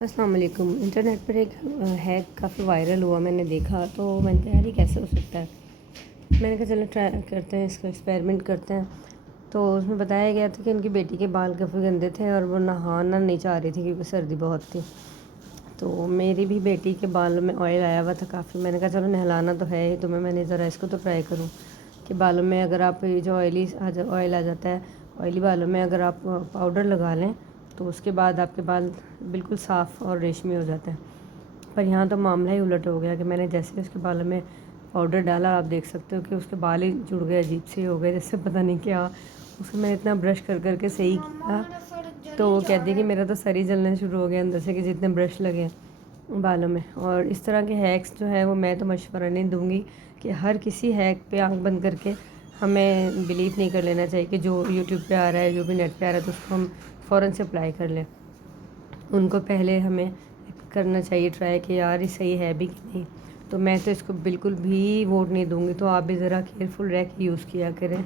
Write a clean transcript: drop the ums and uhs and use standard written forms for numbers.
السلام علیکم۔ انٹرنیٹ پر ایک ہیک کافی وائرل ہوا، میں نے دیکھا تو میں نے کہا یار یہ کیسے ہو سکتا ہے۔ میں نے کہا چلو ٹرائی کرتے ہیں، اس کا ایکسپیریمنٹ کرتے ہیں۔ تو اس میں بتایا گیا تھا کہ ان کی بیٹی کے بال کافی گندے تھے اور وہ نہانا نہیں چاہ رہی تھی کیونکہ سردی بہت تھی۔ تو میری بھی بیٹی کے بالوں میں آئل آیا ہوا تھا کافی، میں نے کہا چلو نہلانا تو ہے ہی تمہیں، میں نے ذرا اس کو تو ٹرائی کروں کہ بالوں میں اگر آپ جو آئل آ جاتا ہے آئلی بالوں میں اگر آپ پاؤڈر لگا لیں تو اس کے بعد آپ کے بال بالکل صاف اور ریشمی ہو جاتے ہیں۔ پر یہاں تو معاملہ ہی الٹ ہو گیا کہ میں نے جیسے اس کے بالوں میں پاؤڈر ڈالا، آپ دیکھ سکتے ہو کہ اس کے بال ہی جڑ گئے، عجیب سے ہو گئے جیسے پتہ نہیں کیا۔ اس کو میں اتنا برش کر کر کے صحیح کیا تو وہ کہتی ہے کہ میرا تو سر ہی جلنا شروع ہو گیا اندر سے کہ جتنے برش لگے بالوں میں۔ اور اس طرح کے ہیکس جو ہے وہ میں تو مشورہ نہیں دوں گی کہ ہر کسی ہیک پہ آنکھ بند کر کے ہمیں بلیو نہیں کر لینا چاہیے کہ جو یوٹیوب پہ آ رہا ہے، جو بھی نیٹ پہ آ رہا ہے تو اس کو ہم فوراً سے اپلائی کر لیں۔ ان کو پہلے ہمیں کرنا چاہیے ٹرائی کہ یار یہ صحیح ہے بھی کہ نہیں۔ تو میں تو اس کو بالکل بھی ووٹ نہیں دوں گی، تو آپ بھی ذرا کیئرفل رہ کے یوز کیا کریں۔